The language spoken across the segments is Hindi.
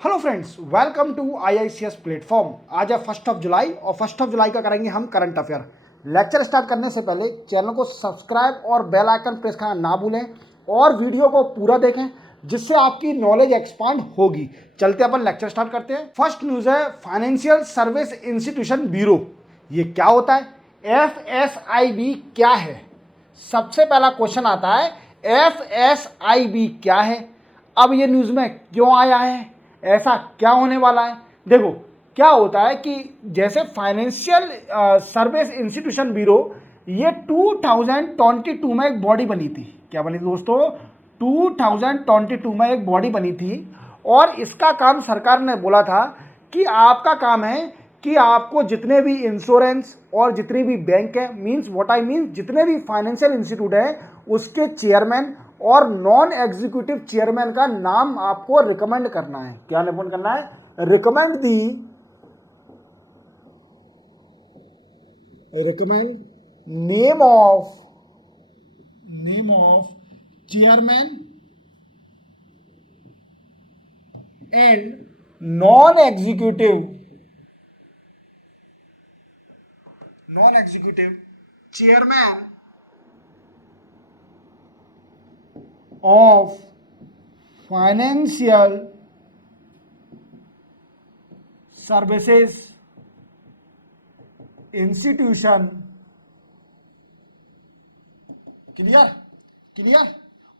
Hello friends, welcome to IICS platform. आज है 1 जुलाई और 1 जुलाई का करेंगे हम करंट अफेयर। लेक्चर स्टार्ट करने से पहले चैनल को सब्सक्राइब और बेल आइकन प्रेस करना ना भूलें और वीडियो को पूरा देखें जिससे आपकी नॉलेज एक्सपांड होगी। चलते अपन लेक्चर स्टार्ट करते हैं। फर्स्ट न्यूज़ है फाइनेंशियल सर्विस इंस्टीट्यूशन ब्यूरो। ये क्या होता है? FSIB क्या है? सबसे पहला क्वेश्चन आता है FSIB क्या है। अब ये न्यूज़ में क्यों आया है, ऐसा क्या होने वाला है? देखो, क्या होता है कि जैसे फाइनेंशियल सर्विस इंस्टीट्यूशन ब्यूरो ये 2022 में एक बॉडी बनी थी। क्या बनी थी दोस्तों? 2022 में एक बॉडी बनी थी और इसका काम सरकार ने बोला था कि आपका काम है कि आपको जितने भी इंश्योरेंस और जितनी भी बैंक है, मीन्स व्हाट आई मीन, जितने भी फाइनेंशियल इंस्टीट्यूट है उसके चेयरमैन और नॉन एग्जीक्यूटिव चेयरमैन का नाम आपको रिकमेंड करना है। क्या रिकमेंड करना है? Recommend name of chairman and non executive chairman of financial services institution। Clear.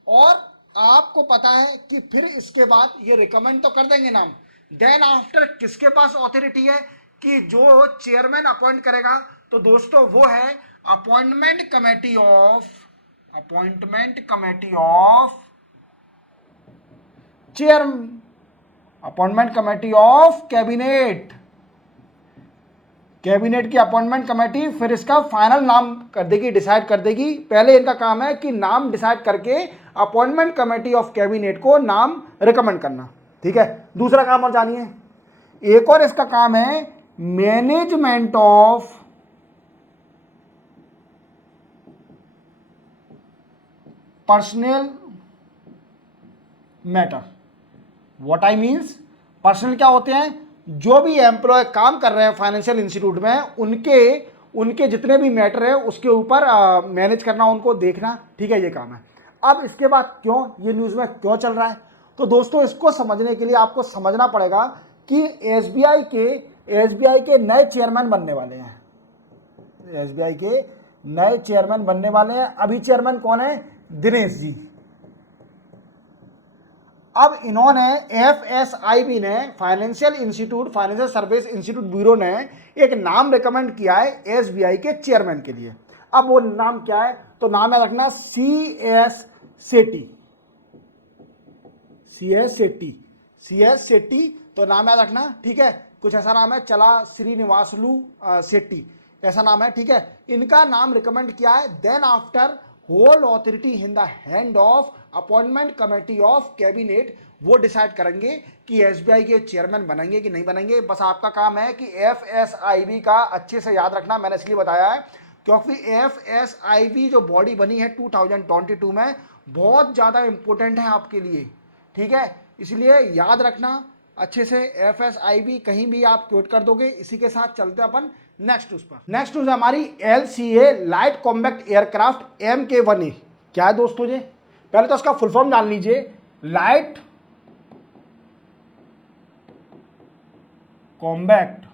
और आपको पता है कि फिर इसके बाद ये रिकमेंड तो कर देंगे नाम, देन आफ्टर किसके पास ऑथोरिटी है कि जो चेयरमैन अपॉइंट करेगा? तो दोस्तों वो है appointment committee of chair appointment committee of cabinet की अपॉइंटमेंट कमेटी फिर इसका फाइनल नाम कर देगी, डिसाइड कर देगी। पहले इनका काम है कि नाम डिसाइड करके अपॉइंटमेंट कमेटी ऑफ कैबिनेट को नाम रिकमेंड करना। ठीक है, दूसरा काम और जानिए। एक और इसका काम है management of personal matter. What I means, personal क्या होते हैं? जो भी एम्प्लॉय काम कर रहे हैं फाइनेंशियल इंस्टीट्यूट में उनके जितने भी मैटर है उसके ऊपर मैनेज करना, उनको देखना। ठीक है, ये काम है। अब इसके बाद क्यों ये न्यूज़ में क्यों चल रहा है? तो दोस्तों इसको समझने के लिए आपको समझना पड़ेगा कि एसबीआई के नए चेयरमैन बनने वाले हैं। एसबीआई के नए चेयरमैन बनने वाले हैं। अभी चेयरमैन कौन है? दिनेश जी। अब इन्होंने FSIB ने फाइनेंशियल सर्विस इंस्टीट्यूट ब्यूरो ने एक नाम रिकमेंड किया है SBI के चेयरमैन के लिए। अब वो नाम क्या है? तो नाम है रखना CS सेट्टी। तो नाम याद रखना, ठीक है। कुछ ऐसा नाम है, चला श्रीनिवासलू सेट्टी, ऐसा नाम है। ठीक है, इनका नाम रिकमेंड किया है। Then after whole authority in the hand of appointment committee of cabinet, वो डिसाइड करेंगे कि एसबीआई के चेयरमैन बनेंगे कि नहीं बनेंगे। बस आपका काम है कि FSIB का अच्छे से याद रखना। मैंने इसलिए बताया है क्योंकि FSIB जो बॉडी बनी है 2022 में बहुत ज़्यादा इंपॉर्टेंट है आपके लिए। ठीक है, इसलिए याद रखना अच्छे से। FSIB कहीं भी आप क्योट कर दोगे। इसी के साथ चलते अपन नेक्स्ट न्यूज पर। नेक्स्ट न्यूज हमारी LCA light combat aircraft MK1A। क्या है दोस्तों जी? पहले तो इसका फुल फॉर्म जान लीजिए। Light combat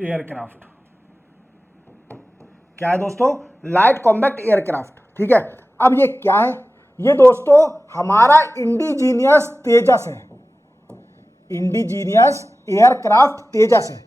aircraft. क्या है दोस्तों? Light combat aircraft. ठीक है, अब ये क्या है? ये दोस्तों हमारा इंडिजीनियस तेजस है। इंडिजीनियस एयरक्राफ्ट तेजस है।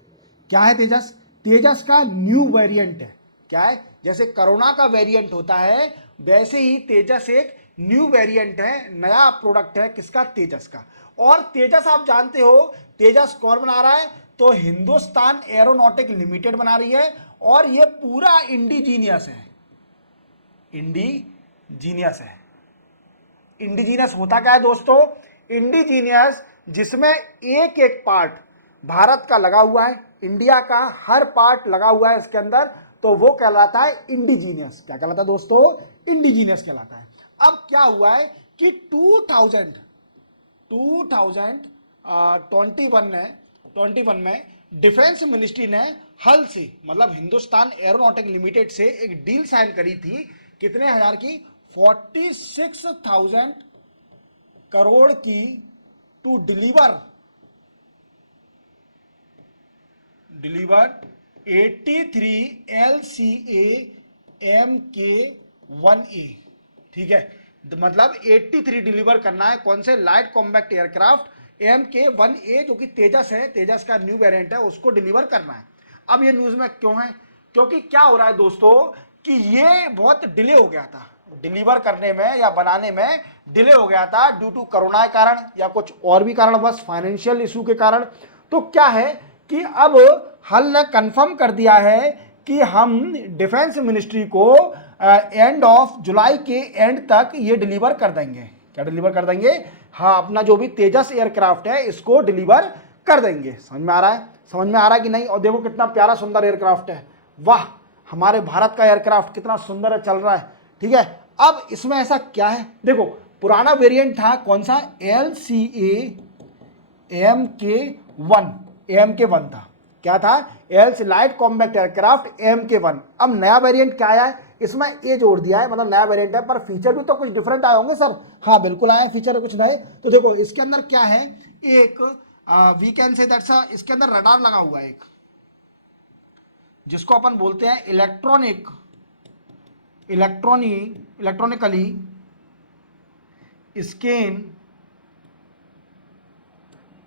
क्या है तेजस? तेजस का न्यू वेरिएंट है। क्या है? जैसे कोरोना का वेरिएंट होता है वैसे ही तेजस एक न्यू वेरिएंट है, नया प्रोडक्ट है। किसका? तेजस का। और तेजस आप जानते हो तेजस कौन बना रहा है? तो हिंदुस्तान एरोनॉटिक लिमिटेड बना रही है और ये पूरा इंडिजीनियस है। इंडिजीनियस होता क्या है दोस्तों? इंडिजीनियस जिसमें एक एक पार्ट भारत का लगा हुआ है, इंडिया का हर पार्ट लगा हुआ है इसके अंदर, तो वो कहलाता है इंडिजीनियस। क्या कहलाता है दोस्तों? इंडिजीनियस कहलाता है। अब क्या हुआ है कि 2000 2021 में डिफेंस मिनिस्ट्री ने हल से मतलब हिंदुस्तान एरोनॉटिक लिमिटेड से एक डील साइन करी थी। कितने हजार की? 46,000 करोड़ की, टू डिलीवर 83 LCA MK1A। ठीक है, मतलब 83 डिलीवर करना है। कौन से? लाइट कॉम्बैक्ट एयरक्राफ्ट MK1A, जो कि तेजस है, तेजस का न्यू वेरिएंट है, उसको डिलीवर करना है। अब ये न्यूज में क्यों है? क्योंकि क्या हो रहा है दोस्तों कि ये बहुत डिले हो गया था, डिलीवर करने में या बनाने में डिले हो गया था ड्यू टू कोरोना के कारण या कुछ और भी कारण, बस फाइनेंशियल इशू के कारण। तो क्या है कि अब हल ने कंफर्म कर दिया है कि हम डिफेंस मिनिस्ट्री को एंड ऑफ जुलाई के एंड तक ये डिलीवर कर देंगे। क्या डिलीवर कर देंगे? हाँ, अपना जो भी तेजस एयरक्राफ्ट है इसको डिलीवर कर देंगे। समझ में आ रहा है? समझ में आ रहा है कि नहीं? और देखो कितना प्यारा सुंदर एयरक्राफ्ट है, वाह, हमारे भारत का एयरक्राफ्ट कितना सुंदर है, चल रहा है। ठीक है, अब इसमें ऐसा क्या है? देखो, पुराना वेरिएंट था कौन सा? LCA MK1 था। क्या था? Else light combat aircraft MK1। अब नया वेरिएंट क्या आया है? इसमें ए जोड़ दिया है, मतलब नया वेरिएंट है, पर फीचर भी तो कुछ डिफरेंट आए होंगे सर। हाँ बिल्कुल आए फीचर कुछ नए। तो देखो इसके अंदर क्या है, एक वी कैन से दैट्स इसके अंदर रडार लगा हुआ है एक, जिसको अपन बोलते हैं इलेक्ट्रॉनिकली स्कैन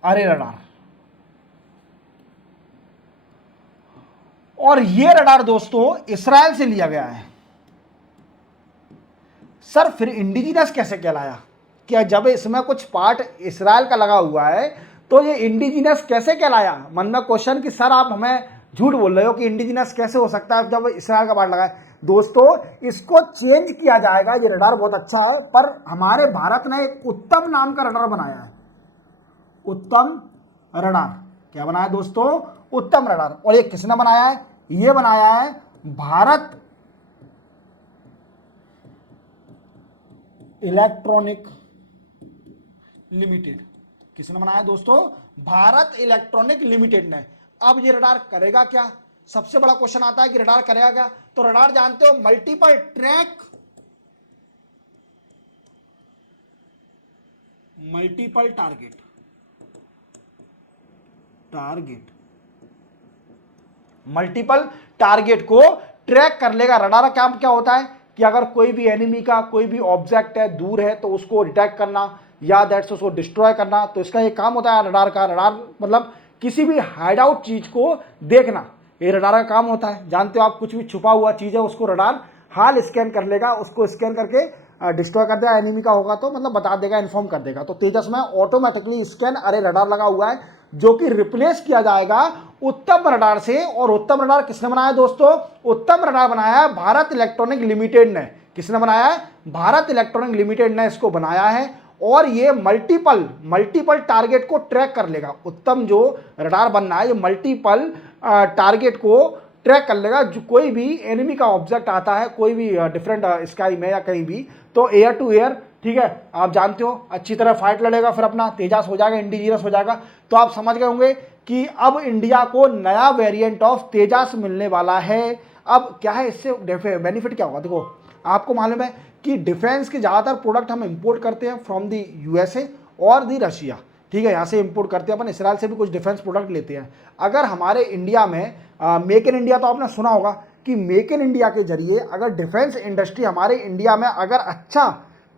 अरे रडार। और ये रडार दोस्तों इसराइल से लिया गया है। सर फिर इंडिजिनस कैसे कहलाया? क्या जब इसमें कुछ पार्ट इसराइल का लगा हुआ है तो ये इंडिजिनस कैसे कहलाया? मन में क्वेश्चन कि सर आप हमें झूठ बोल रहे हो कि इंडिजिनस कैसे हो सकता है जब इसराइल का पार्ट लगा है। दोस्तों इसको चेंज किया जाएगा। ये रडार बहुत अच्छा है, पर हमारे भारत ने एक उत्तम नाम का रडार बनाया है। उत्तम रडार क्या बनाया दोस्तों? उत्तम रडार। और ये किसने बनाया है? ये बनाया है भारत इलेक्ट्रॉनिक लिमिटेड। किसने बनाया दोस्तों? भारत इलेक्ट्रॉनिक लिमिटेड ने। अब ये रडार करेगा क्या? सबसे बड़ा क्वेश्चन आता है कि रडार करेगा क्या? तो रडार जानते हो, multiple track, multiple target multiple target को ट्रैक कर लेगा। रडार का काम क्या होता है कि अगर कोई भी एनिमी का कोई भी ऑब्जेक्ट है दूर है तो उसको डिटेक्ट करना या दैट्स उसको डिस्ट्रॉय करना, तो इसका ये काम होता है रडार का। रडार मतलब किसी भी हाइड आउट चीज को देखना, ये रडार का काम होता है। जानते हो आप, कुछ भी छुपा हुआ चीज है उसको रडार हाल स्कैन कर लेगा, उसको स्कैन करके डिस्ट्रॉय कर देगा। एनिमी का होगा तो मतलब बता देगा, इन्फॉर्म कर देगा। तो तेजस में ऑटोमेटिकली स्कैन अरे रडार लगा हुआ है, जो कि रिप्लेस किया जाएगा उत्तम रडार से। और उत्तम रडार किसने बनाया दोस्तों? उत्तम रडार बनाया भारत इलेक्ट्रॉनिक लिमिटेड ने। किसने बनाया है? भारत इलेक्ट्रॉनिक लिमिटेड ने इसको बनाया है। और ये मल्टीपल टारगेट को ट्रैक कर लेगा। उत्तम जो रडार बनना है ये मल्टीपल टारगेट को ट्रैक कर लेगा। जो कोई भी एनिमी का ऑब्जेक्ट आता है कोई भी डिफरेंट स्काई में या कहीं भी, तो एयर टू एयर, ठीक है, आप जानते हो, अच्छी तरह फाइट लड़ेगा, फिर अपना तेजस हो जाएगा, इंडिजिनस हो जाएगा। तो आप समझ गए होंगे कि अब इंडिया को नया वेरिएंट ऑफ तेजस मिलने वाला है। अब क्या है इससे बेनिफिट क्या होगा? देखो आपको मालूम है कि डिफेंस के ज़्यादातर प्रोडक्ट हम इंपोर्ट करते हैं फ्रॉम दी USA और दी रशिया। ठीक है, यहाँ से इंपोर्ट करते हैं अपन, इसराइल से भी कुछ डिफेंस प्रोडक्ट लेते हैं। अगर हमारे इंडिया में मेक इन इंडिया, तो आपने सुना होगा कि मेक इन इंडिया के जरिए अगर डिफेंस इंडस्ट्री हमारे इंडिया में अगर अच्छा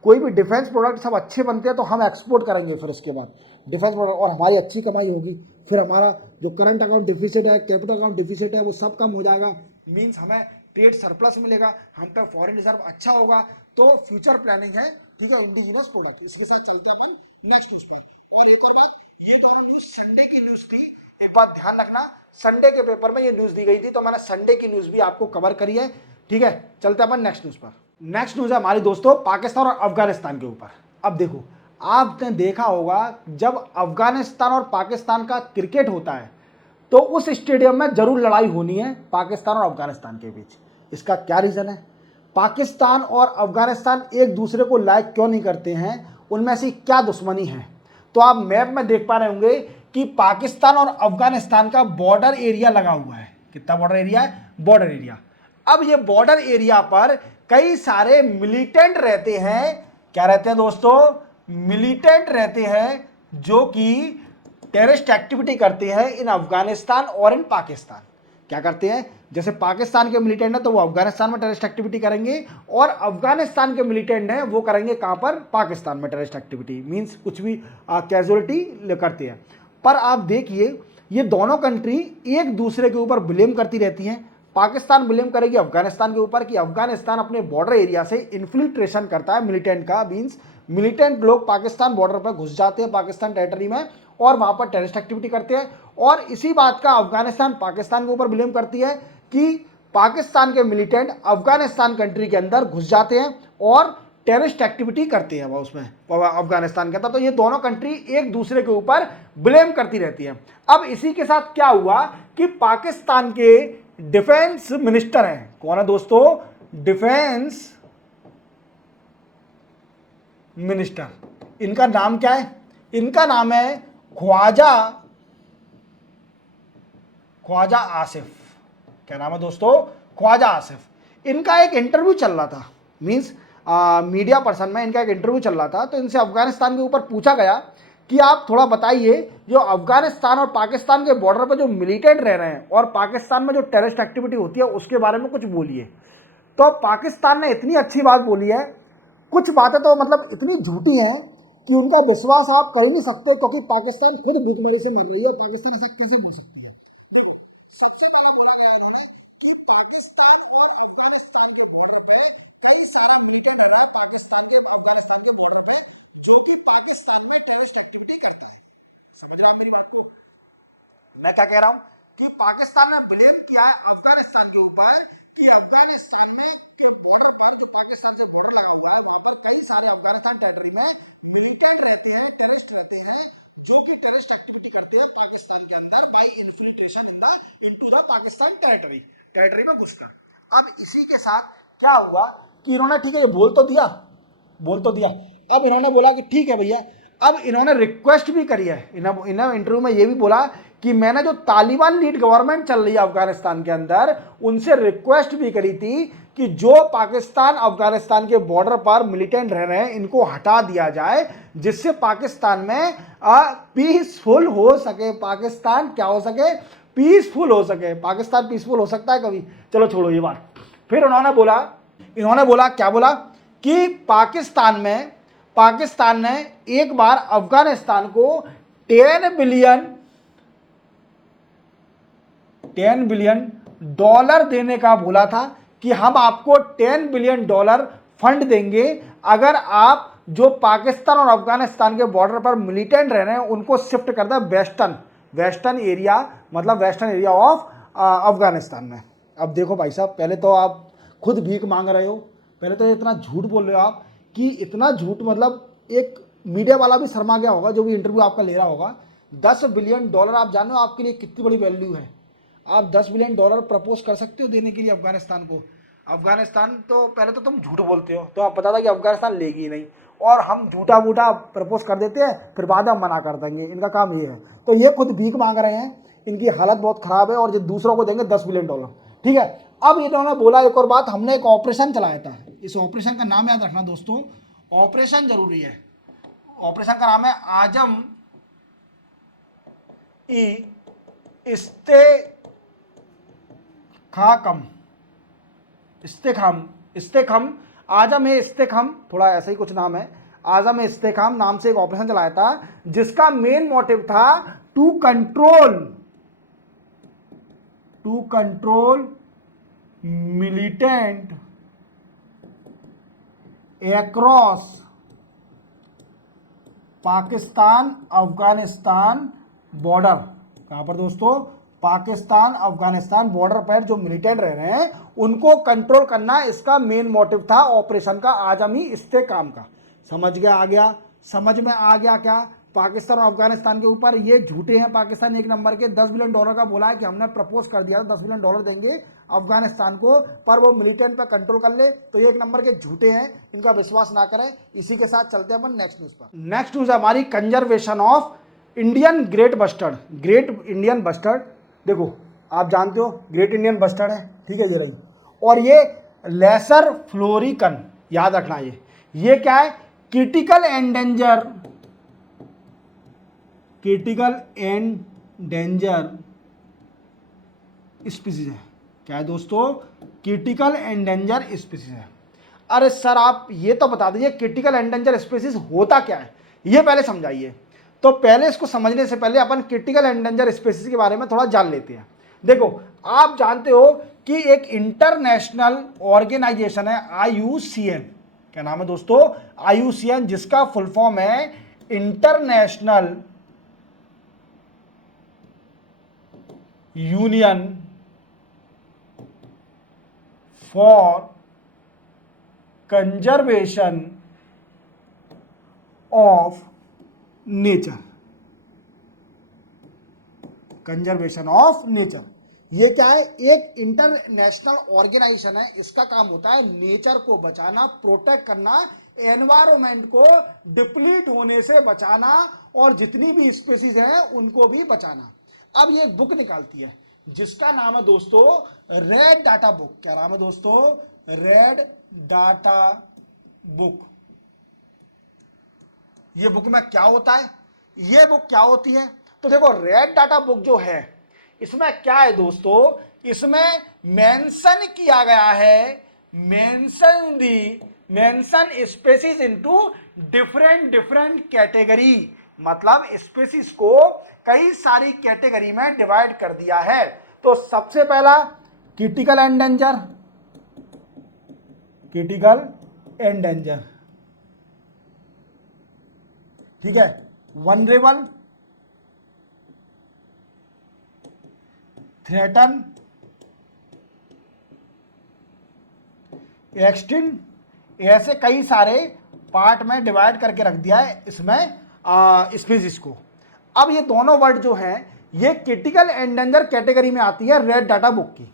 कोई भी डिफेंस प्रोडक्ट सब अच्छे बनते हैं तो हम एक्सपोर्ट करेंगे। फिर इसके बाद डिफेंस प्रोडक्ट और हमारी अच्छी कमाई होगी। फिर हमारा जो करंट अकाउंट डिफिसिट है, कैपिटल अकाउंट डिफिसिट है, वो सब कम हो जाएगा। मीन्स हमें ट्रेड सरप्लस मिलेगा, हम पे फॉरेन रिजर्व अच्छा होगा। तो फ्यूचर प्लानिंग है, ठीक है, इंडिजिनस प्रोडक्ट। इसके साथ चलते हैं अपन नेक्स्ट न्यूज पर। और एक और बात, ये दोनों न्यूज संडे की न्यूज थी, एक बात ध्यान रखना, संडे के पेपर में ये न्यूज दी गई थी, तो मैंने संडे की न्यूज भी आपको कवर करी है। ठीक है, चलते हैं अपन नेक्स्ट न्यूज पर। नेक्स्ट न्यूज है हमारी दोस्तों पाकिस्तान और अफगानिस्तान के ऊपर। अब देखो, आपने देखा होगा जब अफगानिस्तान और पाकिस्तान का क्रिकेट होता है तो उस स्टेडियम में जरूर लड़ाई होनी है पाकिस्तान और अफगानिस्तान के बीच। इसका क्या रीजन है? पाकिस्तान और अफगानिस्तान एक दूसरे को लाइक क्यों नहीं करते हैं? उनमें ऐसी क्या दुश्मनी है? तो आप मैप में देख पा रहे होंगे कि पाकिस्तान और अफगानिस्तान का बॉर्डर एरिया लगा हुआ है। कितना बॉर्डर एरिया है? Border area. अब ये बॉर्डर एरिया पर कई सारे मिलिटेंट रहते हैं। क्या रहते हैं दोस्तों? मिलिटेंट रहते हैं जो कि टेररिस्ट एक्टिविटी करते हैं इन अफगानिस्तान और इन पाकिस्तान। क्या करते हैं? जैसे पाकिस्तान के मिलिटेंट है तो वो अफगानिस्तान में टेररिस्ट एक्टिविटी करेंगे, और अफगानिस्तान के मिलिटेंट हैं वो करेंगे कहां पर? पाकिस्तान में टेररिस्ट एक्टिविटी। मींस कुछ भी कैजुअलिटी करते हैं। पर आप देखिए ये दोनों कंट्री एक दूसरे के ऊपर ब्लेम करती रहती हैं। पाकिस्तान ब्लेम करेगी अफगानिस्तान के ऊपर कि अफगानिस्तान अपने बॉर्डर एरिया से इन्फिल्ट्रेशन करता है मिलिटेंट का। मींस मिलिटेंट लोग पाकिस्तान बॉर्डर पर घुस जाते हैं, पाकिस्तान टेरिटरी में, और वहां पर टेररिस्ट एक्टिविटी करते हैं। और इसी बात का अफगानिस्तान पाकिस्तान के ऊपर ब्लेम करती है कि पाकिस्तान के मिलिटेंट अफगानिस्तान कंट्री के अंदर घुस जाते हैं और टेररिस्ट एक्टिविटी करते हैं वो उसमें अफगानिस्तान के अंदर। तो ये दोनों कंट्री एक दूसरे के ऊपर ब्लेम करती रहती है। अब इसी के साथ क्या हुआ कि पाकिस्तान के डिफेंस मिनिस्टर हैं, कौन है दोस्तों? Defence minister. इनका नाम क्या है? इनका नाम है ख्वाजा आसिफ। क्या नाम है दोस्तों? ख्वाजा आसिफ। इनका एक इंटरव्यू चल रहा था, मींस मीडिया पर्सन में इनका एक इंटरव्यू चल रहा था। तो इनसे अफगानिस्तान के ऊपर पूछा गया कि आप थोड़ा बताइए जो अफगानिस्तान और पाकिस्तान के बॉर्डर पर जो मिलिटेंट रह रहे हैं और पाकिस्तान में जो टेररिस्ट एक्टिविटी होती है उसके बारे में कुछ बोलिए। तो पाकिस्तान ने इतनी अच्छी बात बोली है, कुछ बातें तो मतलब इतनी झूठी हैं कि उनका विश्वास आप कर ही नहीं सकते, क्योंकि पाकिस्तान खुद भूखमरी से मर रही है। पाकिस्तान ऐसा कैसे बोल सकता है? सबसे पहले बोला गया उन्होंने कि पाकिस्तान और अफगानिस्तान के बॉर्डर पे कई सारा मिलिटेंट है पाकिस्तान के अफगानिस्तान के बॉर्डर पे, जो कि पाकिस्तान में टेररिस्ट एक्टिविटी करता है। समझ रहे हैं मेरी बात को? मैं क्या कह रहा हूं कि पाकिस्तान ने ब्लेम किया है अफगानिस्तान के ऊपर कि अफगानिस्तान में के बॉर्डर पर, जो पाकिस्तान से बॉर्डर लगा हुआ है, वहां पर कई सारे अफगानिस्तान टेरिटरी में मिलिटेंट रहते हैं, टेररिस्ट रहते हैं, जो कि टेररिस्ट एक्टिविटी करते हैं पाकिस्तान के अंदर by infiltration into the Pakistan territory में घुसकर। अब इसी के साथ क्या हुआ कि इन्होंने ठीक है ये बोल तो दिया। अब इन्होंने बोला कि ठीक है भैया, अब इन्होंने रिक्वेस्ट भी करी है। इन्होंने इंटरव्यू में ये भी बोला कि मैंने जो तालिबान लीड गवर्नमेंट चल रही है अफगानिस्तान के अंदर, उनसे रिक्वेस्ट भी करी थी कि जो पाकिस्तान अफगानिस्तान के बॉर्डर पर मिलिटेंट रह रहे हैं इनको हटा दिया जाए, जिससे पाकिस्तान में पीसफुल हो सके। पाकिस्तान क्या हो सके? पीसफुल हो सके। पाकिस्तान पीसफुल हो सकता है कभी? चलो छोड़ो ये बात। फिर इन्होंने बोला क्या बोला कि पाकिस्तान ने एक बार अफगानिस्तान को 10 बिलियन डॉलर देने का बोला था कि हम आपको 10 बिलियन डॉलर फंड देंगे अगर आप जो पाकिस्तान और अफगानिस्तान के बॉर्डर पर मिलिटेंट रह रहे हैं उनको शिफ्ट कर दें वेस्टर्न एरिया, मतलब वेस्टर्न एरिया ऑफ अफगानिस्तान में। अब देखो भाई साहब, पहले तो आप खुद भीख मांग रहे हो, पहले तो इतना झूठ बोल रहे हो आप कि इतना झूठ, मतलब एक मीडिया वाला भी शर्मा गया होगा जो भी इंटरव्यू आपका ले रहा होगा। 10 बिलियन डॉलर आप जानो आपके लिए कितनी बड़ी वैल्यू है? आप 10 बिलियन डॉलर प्रपोज कर सकते हो देने के लिए अफगानिस्तान को? अफगानिस्तान तो पहले तो तुम झूठ बोलते हो, तो आप पता था कि अफगानिस्तान लेगी ही नहीं, और हम झूठा बूठा प्रपोज कर देते हैं फिर बाद में मना कर देंगे। इनका काम ये है। तो ये खुद भीख मांग रहे हैं, इनकी हालत बहुत खराब है, और जो दूसरों को देंगे 10 बिलियन डॉलर। ठीक है, अब इन्होंने बोला एक और बात, हमने एक ऑपरेशन चलाया था। इस ऑपरेशन का नाम याद रखना दोस्तों, ऑपरेशन जरूरी है। ऑपरेशन का नाम है आजम इस्तेखाम, आजम इस्तेखाम, थोड़ा ऐसा ही कुछ नाम है। आजम इस्तेखाम नाम से एक ऑपरेशन चलाया था जिसका मेन मोटिव था to control militant across Pakistan Afghanistan border. कहां पर दोस्तों? पाकिस्तान अफगानिस्तान बॉर्डर पर जो मिलिटेंट रह रहे हैं उनको कंट्रोल करना इसका मेन मोटिव था ऑपरेशन का, आजमी इस्तेकाम का। समझ में आ गया क्या? पाकिस्तान और अफगानिस्तान के ऊपर, ये झूठे हैं। पाकिस्तान 1 नंबर के $10 बिलियन का बोला है कि हमने प्रपोज कर दिया था $10 बिलियन देंगे अफगानिस्तान को, पर वो मिलिटेंट पर कंट्रोल कर ले, तो ये 1 नंबर के झूठे हैं, इनका विश्वास ना करें। इसी के साथ चलते हैं अपन नेक्स्ट न्यूज पर। नेक्स्ट न्यूज है हमारी conservation of Indian great bustard. Great Indian bustard, देखो आप जानते हो ग्रेट इंडियन बस्टर्ड है, ठीक है, ये रही, और ये लेसर फ्लोरिकन, याद रखना ये क्या है, critical endangered, critical endangered species है। क्या है दोस्तों, क्रिटिकल एंडेंजर स्पीसीज है। अरे सर आप ये तो बता दीजिए क्रिटिकल एंडेंजर स्पीसीज होता क्या है, ये पहले समझाइए। तो पहले इसको समझने से पहले अपन क्रिटिकल एंडेंजर स्पीसीज के बारे में थोड़ा जान लेते हैं। देखो आप जानते हो कि एक इंटरनेशनल ऑर्गेनाइजेशन है IUCN, क्या नाम है दोस्तों, IUCN, जिसका फुल फॉर्म है international union for conservation of nature, conservation of nature. ये क्या है, एक इंटरनेशनल ऑर्गेनाइजेशन है, इसका काम होता है नेचर को बचाना, प्रोटेक्ट करना, एनवायरमेंट को डिप्लीट होने से बचाना, और जितनी भी स्पीसीज हैं उनको भी बचाना। अब ये एक बुक निकालती है जिसका नाम है दोस्तों रेड डाटा बुक। क्या नाम है दोस्तों, रेड डाटा बुक। ये बुक में क्या होता है, ये बुक क्या होती है, तो देखो रेड डाटा बुक जो है इसमें क्या है दोस्तों, इसमें मेंशन किया गया है, mention species into different category, मतलब स्पीसीज को कई सारी कैटेगरी में डिवाइड कर दिया है। तो सबसे पहला क्रिटिकल एंडेंजर, क्रिटिकल एंडेंजर, ठीक है, वनरेबल, थ्रेटन, एक्सटिंक्ट, ऐसे कई सारे पार्ट में डिवाइड करके रख दिया है इसमें स्पीसीज को। अब ये दोनों वर्ड जो हैं ये क्रिटिकल एंडेंजर कैटेगरी में आती है रेड डाटा बुक की।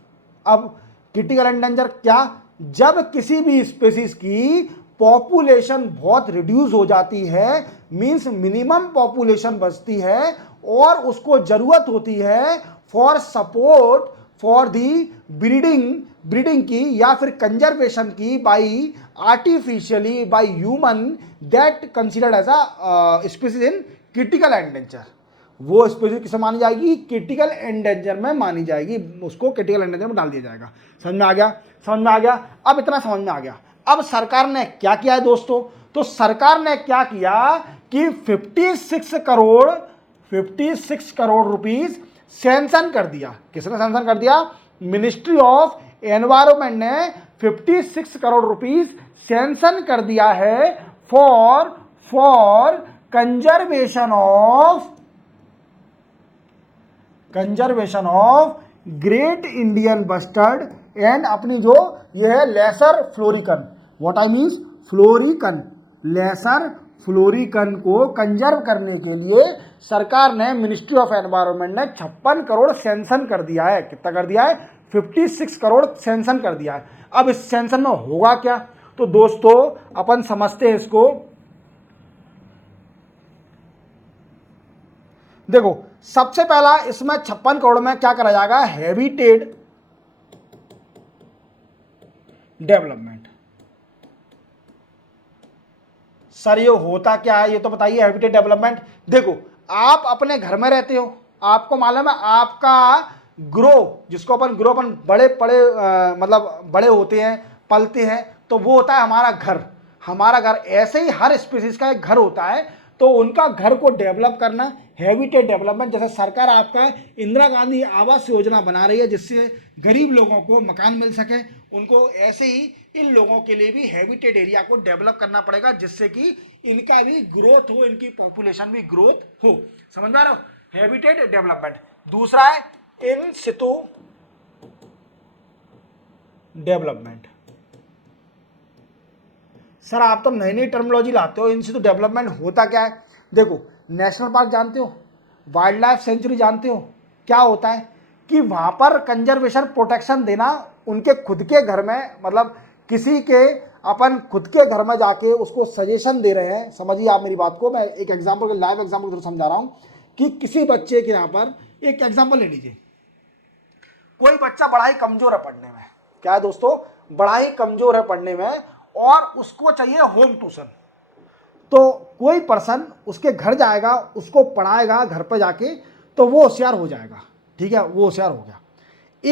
अब क्रिटिकल एंडेंजर क्या, जब किसी भी स्पीसीज की पॉपुलेशन बहुत रिड्यूस हो जाती है, मींस मिनिमम पॉपुलेशन बचती है, और उसको जरूरत होती है for support for the breeding की या फिर कंजर्वेशन की by artificially by human, that considered as a species in critical endanger. वो स्पीसीज किसे मानी जाएगी, क्रिटिकल एंडेंजर में मानी जाएगी, उसको क्रिटिकल एंडेंजर में डाल दिया जाएगा। समझ में आ गया, समझ में आ गया। अब इतना समझ में आ गया। अब सरकार ने क्या किया है दोस्तों, तो सरकार ने क्या किया कि 56 करोड़ रुपीस सैंक्शन कर दिया। किसने सैंक्शन कर दिया, मिनिस्ट्री ऑफ एनवायरमेंट ने 56 करोड़ रुपीस सैंक्शन कर दिया है for conservation of great Indian bustard and अपनी जो ये है lesser florican, what I means florican, lesser florican को कंजर्व करने के लिए सरकार ने, मिनिस्ट्री ऑफ एनवायरनमेंट ने 56 करोड़ सैंक्शन कर दिया है। कितना कर दिया है, 56 करोड़ सैंक्शन कर दिया है। अब इस सैंक्शन में होगा क्या, तो दोस्तों अपन समझते हैं इसको। देखो सबसे पहला इसमें 56 करोड़ में क्या करा जाएगा, हैबिटेट डेवलपमेंट। सर ये होता क्या है, ये तो बताइए। हैबिटेट डेवलपमेंट, देखो आप अपने घर में रहते हो, आपको मालूम है आपका ग्रो, जिसको अपन ग्रो अपन बड़े मतलब बड़े होते हैं, पलते हैं, तो वो होता है हमारा घर। हमारा घर, ऐसे ही हर स्पीसीज का एक घर होता है, तो उनका घर को डेवलप करना, हैबिटेट डेवलपमेंट। जैसे सरकार आपका इंदिरा गांधी आवास योजना बना रही है जिससे गरीब लोगों को मकान मिल सके, उनको ऐसे ही इन लोगों के लिए भी हैबिटेट एरिया को डेवलप करना पड़ेगा, जिससे कि इनका भी ग्रोथ हो, इनकी पॉपुलेशन भी ग्रोथ हो। समझ में आ रहा हो, हैबिटेट डेवलपमेंट। दूसरा है इन सितु डेवलपमेंट। सर आप तो नई नई टर्मिनोलॉजी लाते हो। इन सितु डेवलपमेंट होता क्या है, देखो नेशनल पार्क जानते हो, वाइल्ड लाइफ सेंचुरी जानते हो, क्या होता है कि वहाँ पर कंजर्वेशन प्रोटेक्शन देना उनके खुद के घर में, मतलब किसी के अपन खुद के घर में जाके उसको सजेशन दे रहे हैं। समझिए आप मेरी बात को, मैं एक एग्जाम्पल, लाइव एग्जाम्पल के थ्रू समझा रहा हूँ कि किसी बच्चे के यहाँ पर एक एग्जाम्पल ले लीजिए, कोई बच्चा बड़ा ही कमजोर है पढ़ने में, क्या है दोस्तों, बड़ा ही कमजोर है पढ़ने में और उसको चाहिए होम ट्यूशन। तो कोई पर्सन उसके घर जाएगा, उसको पढ़ाएगा घर पर जाके, तो वो होशियार हो जाएगा, ठीक है, वो होशियार हो गया।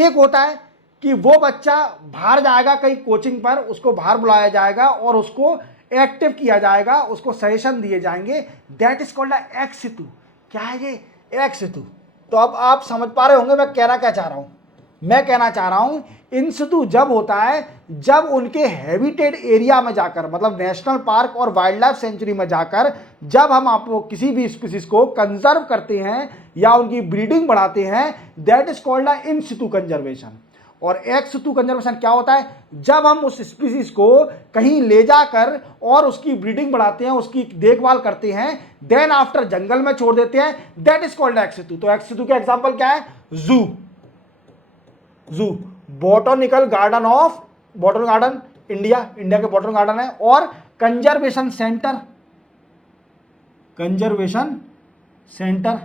एक होता है कि वो बच्चा बाहर जाएगा कहीं कोचिंग पर, उसको बाहर बुलाया जाएगा और उसको एक्टिव किया जाएगा, उसको सजेशन दिए जाएंगे, दैट इज कॉल्ड एक्स सितु। क्या है ये, एक्स सितु। तो अब आप समझ पा रहे होंगे मैं कहना क्या चाह रहा हूं। मैं कहना चाह रहा हूं इन सितु जब होता है जब उनके हैबिटेट एरिया में जाकर, मतलब नेशनल पार्क और वाइल्ड लाइफ सेंचुरी में जाकर, जब हम आपको किसी भी स्पीसीज को कंजर्व करते हैं या उनकी ब्रीडिंग बढ़ाते हैं, that is called in situ conservation. और एक्स सितु कंजर्वेशन क्या होता है, जब हम उस स्पीसीज को कहीं ले जाकर और उसकी ब्रीडिंग बढ़ाते हैं, उसकी देखभाल करते हैं, देन आफ्टर जंगल में छोड़ देते हैं, that is called ex situ. तो एक्स सितु के एग्जांपल क्या है, zoo, zoo botanical garden of, botanical garden India, India के बॉटनिकल गार्डन है, और conservation centre, conservation centre,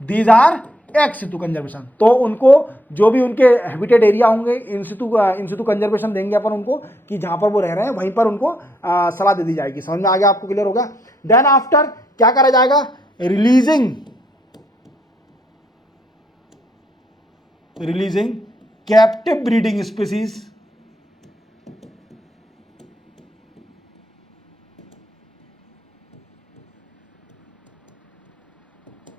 these are ex situ conservation. तो उनको जो भी उनके हैबिटेट एरिया होंगे, इन सितु कंजर्वेशन देंगे अपन उनको कि जहां पर वो रह रहे हैं वहीं पर उनको सलाह दे दी जाएगी। समझ में आ गया आपको, क्लियर होगा। देन आफ्टर क्या करा जाएगा, releasing captive breeding species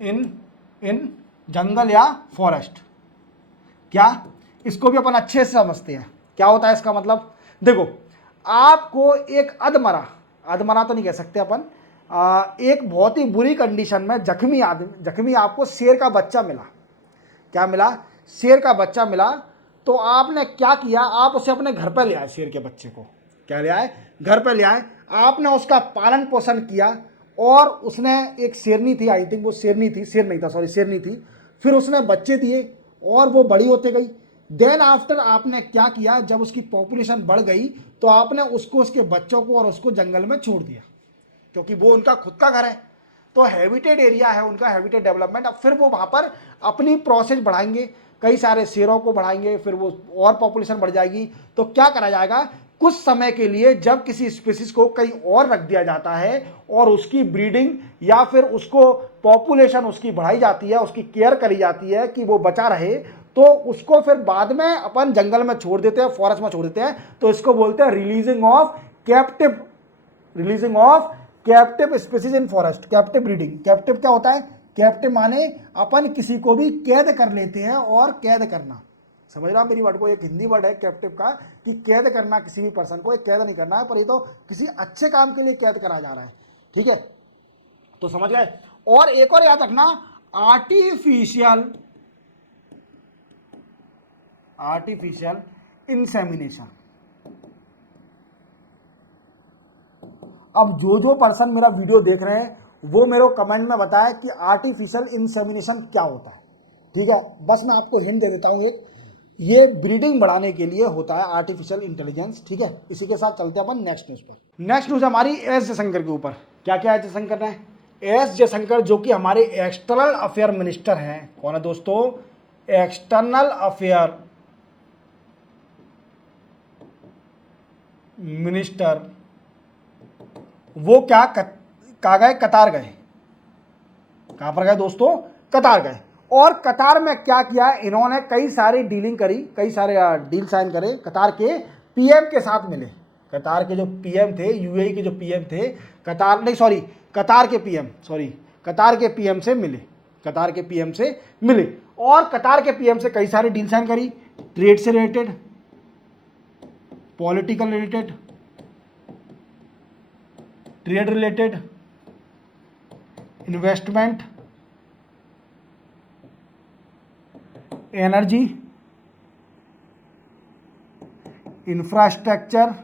in जंगल या फॉरेस्ट। क्या, इसको भी अपन अच्छे से समझते हैं क्या होता है इसका मतलब। देखो, आपको एक अधमरा तो नहीं कह सकते अपन, एक बहुत ही बुरी कंडीशन में जख्मी आपको शेर का बच्चा मिला। क्या मिला, शेर का बच्चा मिला। तो आपने क्या किया, आप उसे अपने घर पर ले आए, शेर के बच्चे को क्या ले आए, घर पर ले आए, आपने उसका पालन पोषण किया और उसने, एक शेरनी थी, आई थिंक वो शेरनी थी, शेर नहीं था, सॉरी शेरनी थी, फिर उसने बच्चे दिए और वो बड़ी होते गई। देन आफ्टर आपने क्या किया, जब उसकी पॉपुलेशन बढ़ गई तो आपने उसको, उसके बच्चों को और उसको जंगल में छोड़ दिया, क्योंकि वो उनका खुद का घर है, तो हैबिटेट एरिया है उनका, हैबिटेट डेवलपमेंट। अब फिर वो वहाँ पर अपनी प्रोसेस बढ़ाएंगे, कई सारे शेरों को बढ़ाएंगे, फिर वो और पॉपुलेशन बढ़ जाएगी। तो क्या करा जाएगा, कुछ समय के लिए जब किसी स्पीसीज को कहीं और रख दिया जाता है और उसकी ब्रीडिंग या फिर उसको पॉपुलेशन उसकी बढ़ाई जाती है, उसकी केयर करी जाती है कि वो बचा रहे, तो उसको फिर बाद में अपन जंगल में छोड़ देते हैं, फॉरेस्ट में छोड़ देते हैं। तो इसको बोलते हैं releasing of captive species in forest, captive breeding. Captive क्या होता है, कैप्टिव माने अपन किसी को भी कैद कर लेते हैं, और कैद करना, समझ रहा मेरी वर्ड को, एक हिंदी वर्ड है कैप्टिव का, कि कैद करना किसी भी पर्सन को, कैद नहीं करना है, पर ये तो किसी अच्छे काम के लिए कैद करा जा रहा है, ठीक है, तो समझ गए। और एक और याद रखना, आर्टिफिशियल इंसेमिनेशन। अब जो पर्सन मेरा वीडियो देख रहे हैं वो मेरे को कमेंट में बताए कि आर्टिफिशियल इंसेमिनेशन क्या होता है, ठीक है। बस मैं आपको हिंट दे देता हूं एक, ये ब्रीडिंग बढ़ाने के लिए होता है आर्टिफिशियल इंटेलिजेंस, ठीक है। इसी के साथ चलते हैं अपन नेक्स्ट न्यूज पर। नेक्स्ट न्यूज हमारी एस जयशंकर के ऊपर। क्या क्या है जयशंकर ने, एस जयशंकर जो कि हमारे एक्सटर्नल अफेयर मिनिस्टर हैं। कौन है दोस्तों, एक्सटर्नल अफेयर मिनिस्टर। वो क्या कहाँ गए, कतार गए। कहां पर गए दोस्तों, कतार गए। और कतार में क्या किया इन्होंने, कई सारी डीलिंग करी, कई सारे डील साइन करे, कतार के पीएम के साथ मिले। कतार के जो पीएम थे, यूएई के जो पीएम थे, कतार के पीएम से मिले, कतार के पीएम से मिले। और कतार के पीएम से कई सारी डील साइन करी, ट्रेड से related, political related, trade related, investment, energy, infrastructure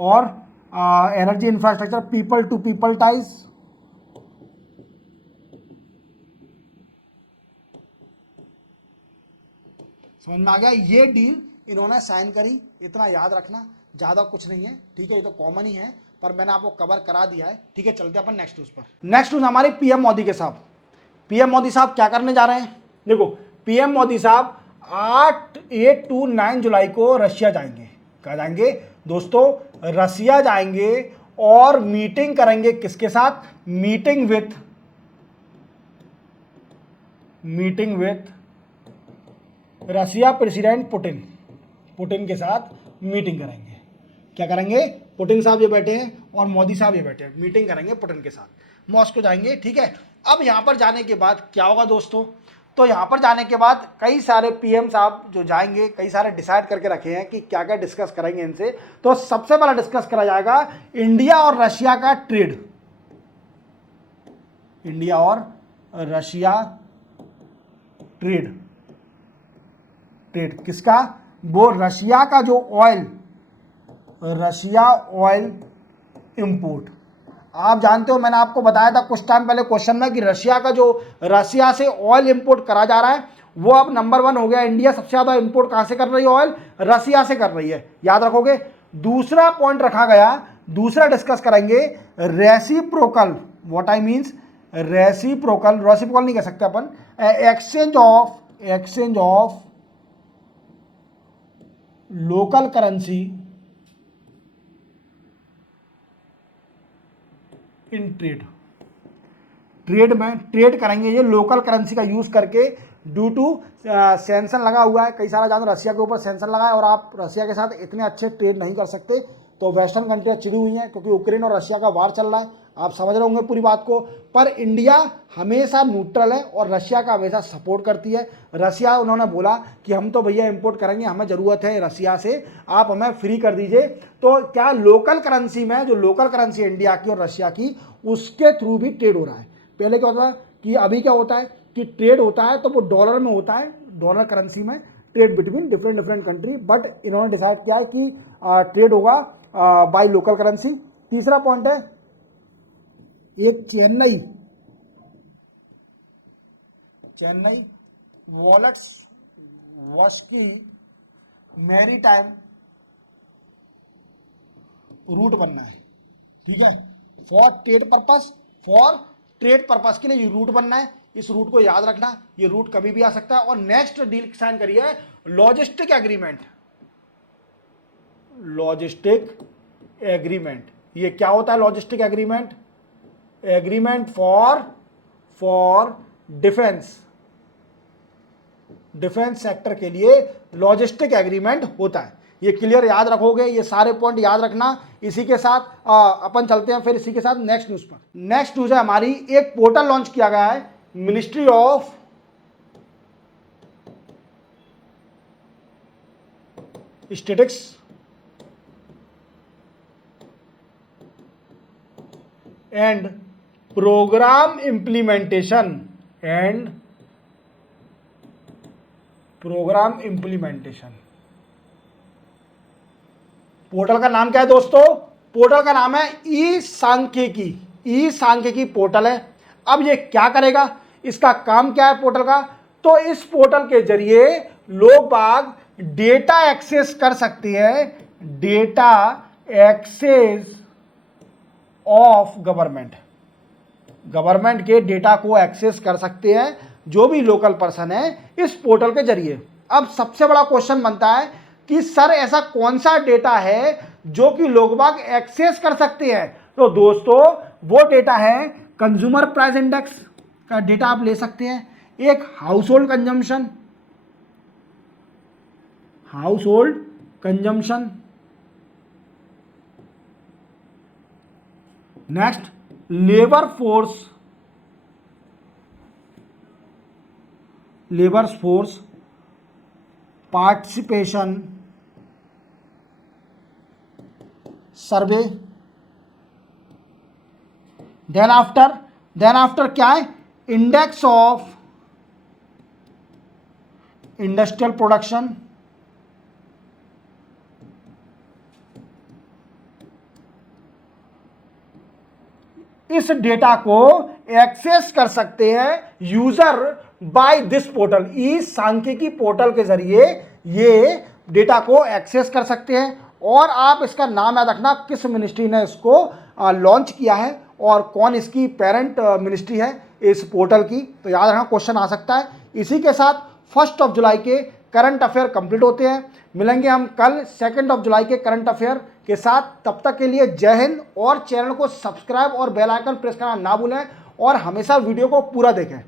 और energy infrastructure, people to people ties, समझ में आ गया। ये डील इन्होंने साइन करी, इतना याद रखना, ज्यादा कुछ नहीं है, ठीक है, ये तो कॉमन ही है, पर मैंने आपको कवर करा दिया है, ठीक है। चलते अपन नेक्स्ट न्यूज पर। नेक्स्ट न्यूज हमारे पीएम मोदी के साहब। पीएम मोदी साहब क्या करने जा रहे हैं, देखो पीएम मोदी साहब 8 टू 9 जुलाई को रशिया जाएंगे। कहाँ जाएंगे दोस्तों, रशिया जाएंगे और मीटिंग करेंगे किसके साथ, meeting with Russia president Putin के साथ मीटिंग करेंगे। क्या करेंगे, पुतिन साहब ये बैठे हैं और मोदी साहब ये बैठे हैं, मीटिंग करेंगे पुतिन के साथ, मॉस्को जाएंगे, ठीक है। अब यहां पर जाने के बाद क्या होगा दोस्तों, तो यहां पर जाने के बाद कई सारे पीएम साहब जो जाएंगे, कई सारे डिसाइड करके रखे हैं कि क्या क्या डिस्कस करेंगे इनसे। तो सबसे पहला डिस्कस करा जाएगा इंडिया और रशिया का ट्रेड, इंडिया और रशिया ट्रेड किसका, वो रशिया का जो रशिया ऑयल इंपोर्ट। आप जानते हो, मैंने आपको बताया था कुछ टाइम पहले क्वेश्चन में कि रशिया से ऑयल इंपोर्ट करा जा रहा है, वो अब नंबर 1 हो गया। इंडिया सबसे ज्यादा इंपोर्ट कहां से कर रही है, ऑयल रशिया से कर रही है, याद रखोगे। दूसरा पॉइंट रखा गया, दूसरा डिस्कस करेंगे reciprocal, what I means reciprocal नहीं कह सकते अपन, exchange of local currency in trade में ट्रेड करेंगे ये लोकल करेंसी का यूज करके, ड्यू टू सेंशन लगा हुआ है, कई सारा जानो रशिया के ऊपर सेंशन लगा है और आप रशिया के साथ इतने अच्छे ट्रेड नहीं कर सकते। तो वेस्टर्न कंट्रियाँ चिड़ी हुई हैं क्योंकि यूक्रेन और रशिया का वार चल रहा है, आप समझ रहे होंगे पूरी बात को। पर इंडिया हमेशा न्यूट्रल है और रशिया का हमेशा सपोर्ट करती है। रशिया उन्होंने बोला कि हम तो भैया इंपोर्ट करेंगे, हमें ज़रूरत है रशिया से, आप हमें फ्री कर दीजिए। तो क्या लोकल करेंसी में, जो लोकल करेंसी इंडिया की और रशिया की, उसके थ्रू भी ट्रेड हो रहा है। पहले क्या होता है कि अभी क्या होता है कि ट्रेड होता है तो वो डॉलर में होता है, डॉलर करेंसी में trade between different country, but इन्होंने डिसाइड किया है कि ट्रेड होगा बाय लोकल करेंसी। तीसरा पॉइंट है एक Chennai Vladivostok maritime route बनना है, ठीक है, फॉर ट्रेड पर्पस के लिए ये रूट बनना है। इस रूट को याद रखना, ये रूट कभी भी आ सकता है। और नेक्स्ट डील साइन करिए लॉजिस्टिक एग्रीमेंट। ये क्या होता है logistic agreement for defence sector के लिए लॉजिस्टिक एग्रीमेंट होता है। ये क्लियर याद रखोगे, ये सारे पॉइंट याद रखना। इसी के साथ अपन चलते हैं फिर इसी के साथ नेक्स्ट न्यूज पर। नेक्स्ट न्यूज है हमारी, एक पोर्टल लॉन्च किया गया है, ministry of statistics and programme implementation portal का नाम क्या है दोस्तों, पोर्टल का नाम है ई सांख्यिकी पोर्टल है। अब ये क्या करेगा, इसका काम क्या है पोर्टल का, तो इस पोर्टल के जरिए लोग बाग डेटा एक्सेस कर सकते हैं, डेटा एक्सेस ऑफ गवर्नमेंट के डेटा को एक्सेस कर सकते हैं जो भी लोकल पर्सन है इस पोर्टल के जरिए। अब सबसे बड़ा क्वेश्चन बनता है कि सर ऐसा कौन सा डेटा है जो कि लोग बाग एक्सेस कर सकते हैं। तो दोस्तों वो डेटा है कंज्यूमर प्राइस इंडेक्स का डेटा आप ले सकते हैं, एक household consumption, next labour force participation survey, then after क्या है, इंडेक्स ऑफ इंडस्ट्रियल प्रोडक्शन, इस डेटा को एक्सेस कर सकते हैं यूजर बाय दिस पोर्टल। इस सांख्यिकी पोर्टल के जरिए ये डेटा को एक्सेस कर सकते हैं। और आप इसका नाम याद रखना, किस मिनिस्ट्री ने इसको लॉन्च किया है और कौन इसकी पेरेंट मिनिस्ट्री है इस पोर्टल की। तो याद रखना, क्वेश्चन आ सकता है। इसी के साथ 1 जुलाई के करंट अफेयर कंप्लीट होते हैं। मिलेंगे हम कल 2 जुलाई के करंट अफेयर के साथ। तब तक के लिए जय हिंद। और चैनल को सब्सक्राइब और बेल आइकन प्रेस करना ना भूलें और हमेशा वीडियो को पूरा देखें।